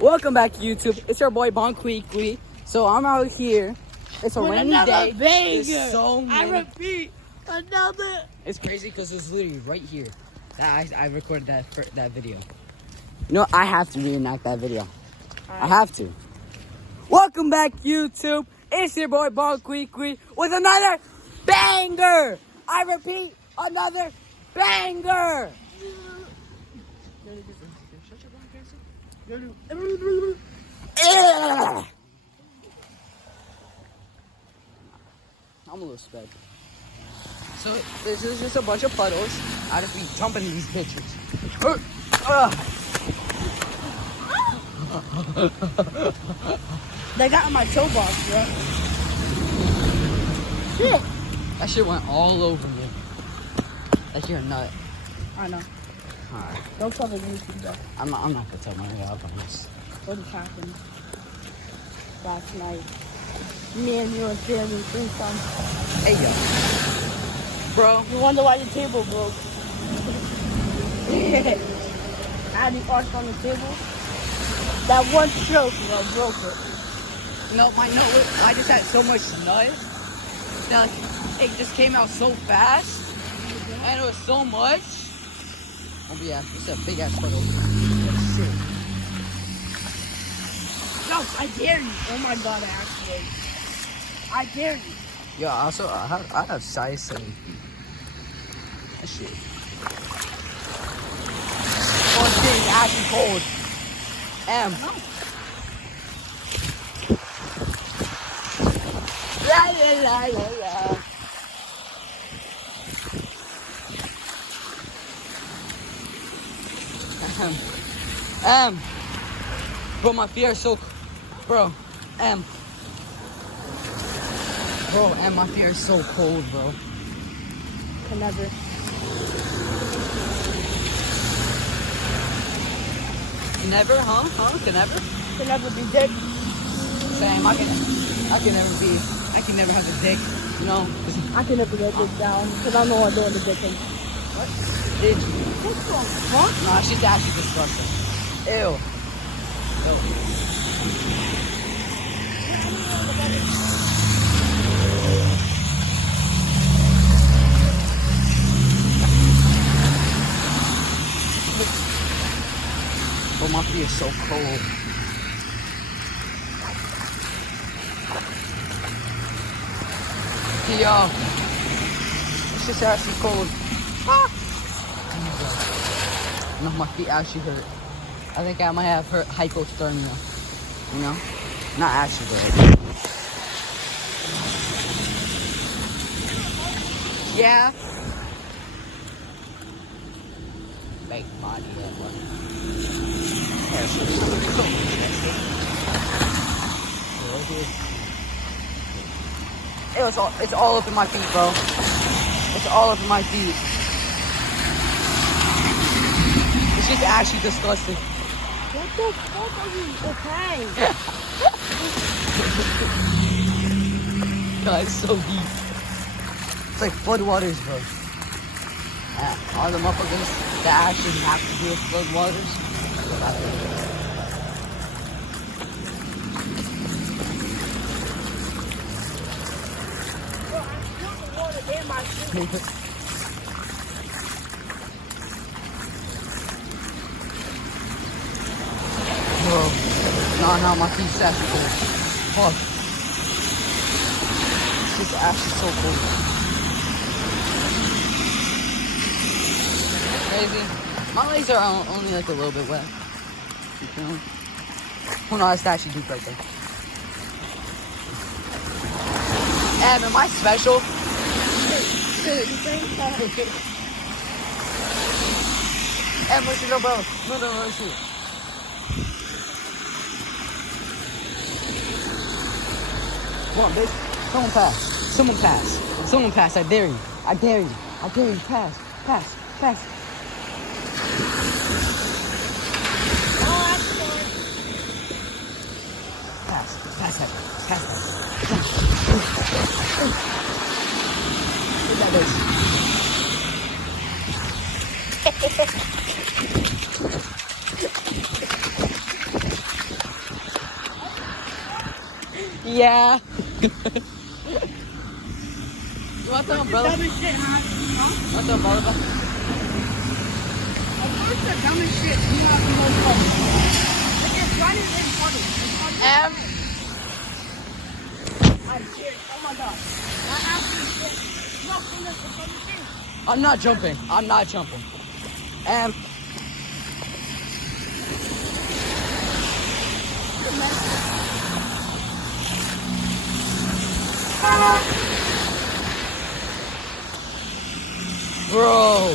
Welcome back to YouTube. It's your boy Bon Quickly. So I'm out here. It's a rainy day. There's so many. I repeat, another. It's crazy because it's literally right here. That I recorded that video. You know, I have to reenact that video. I have to. Welcome back, YouTube. It's your boy Bon Quickly with another banger. I repeat, another banger. I'm a little sped. So there's just a bunch of puddles. I just be jumping in these pictures. They got in my toe box, bro. Shit. That shit went all over me. Like you're a nut. I know. Alright. Don't tell the YouTube though. I'm not gonna tell my real promise. What happened last night? Me and you and Jeremy threesome. Hey yo. Bro. You wonder why your table broke. I had the arch on the table. That one stroke, bro, broke it. No, my nut was, I just had so much nut that it just came out so fast. And it was so much. Oh yeah, it's a big ass puddle. Shit. No, I dare you. Oh my god, I dare you. Yo, also I have size 7 feet. That shit. Oh shit, it's actually cold. La la la la la. Bro, my feet are so, bro, my feet are so cold, bro. Can never. Never, huh? Can never? Can never be dick. Same. I can never have a dick, you know? I can never get dick down because I know I'm doing the dick thing. What? Did you? What's wrong? Huh? Nah, she's actually disgusting. Ew. Oh, my feet are so cold. Yo, it's just actually cold. No, my feet actually hurt. I think I might have hypothermia. You know? Not actually, but yeah. Fake body, that one. It's all up in my feet, bro. It's all up in my feet. It's just actually disgusting. What the fuck are you? Okay. God, it's so deep. It's like floodwaters, bro. All the motherfuckers that actually have to do with floodwaters. Bro, no, my feet's actually cold. Fuck. It's actually so cold. Crazy. My legs are only like a little bit wet. You feel me? Oh no, it's actually deep right there. Am I special? Bro. No, shoot. Come on, bitch. Someone pass. I dare you. Pass. Pass. Look at this. Yeah. You want the umbrella? Dumbest shit, huh? Want the umbrella? Of course the dumbest shit. You have the most fun. Like it's running in puddles. I did. Oh my god. I actually did. No, from the thing. I'm not jumping. I'm not jumping. Bro.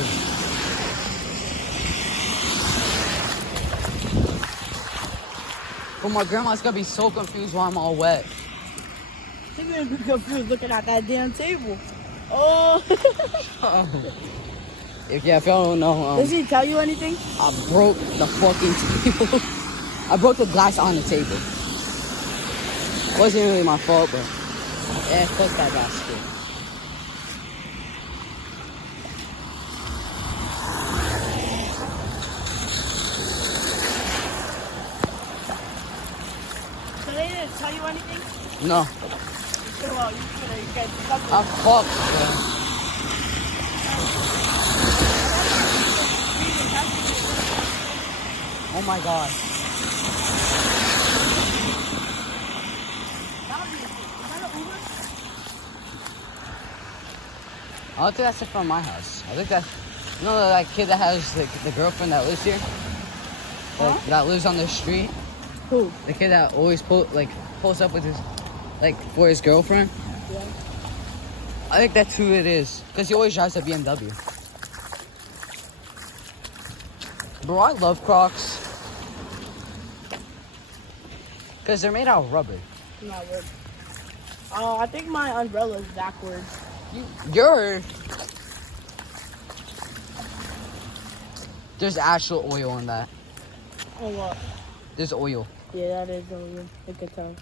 But my grandma's gonna be so confused while I'm all wet. She's gonna be confused looking at that damn table. Oh. If y'all don't know, Does he tell you anything? I broke the fucking table. I broke the glass on the table. Wasn't really my fault, but yeah, fuck that basket. So they didn't tell you anything? No, Well, you could have get something. I fucked, bro. Oh my god. I don't think that's it from my house. I think that's, you know, that kid that has the girlfriend that lives here? Like, that lives on the street? Who? The kid that always pulls up with his, for his girlfriend? Yeah. I think that's who it is. Because he always drives a BMW. Bro, I love Crocs. Because they're made out of rubber. Not good. Oh, I think my umbrella is backwards. There's actual oil in that. Oh, what? There's oil. Yeah, that is over. I could tell.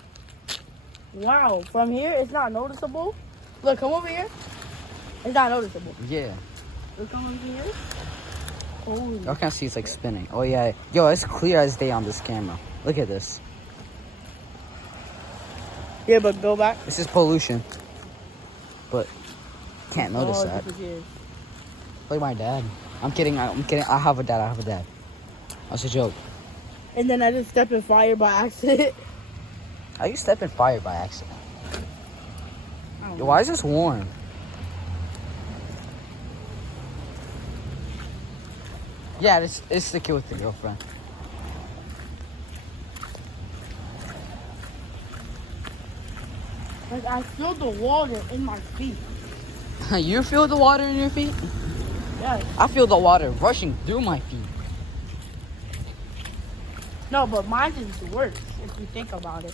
Wow, from here it's not noticeable. Look, come over here. It's not noticeable. Yeah. Look, come over here. Oh. Y'all can't see it's like spinning. Oh yeah. Yo, it's clear as day on this camera. Look at this. Yeah, but go back. This is pollution. But can't notice Oh, that. disappeared. Like my dad. I'm kidding. I'm kidding. I have a dad. That's a joke. And then I just stepped in fire by accident. How you step in fire by accident? I don't Yo, know. why is this warm? Yeah, it's the kid with the girlfriend. Like I feel the water in my feet. You feel the water in your feet? Yeah. I feel the water rushing through my feet. No, but mine is worse if you think about it.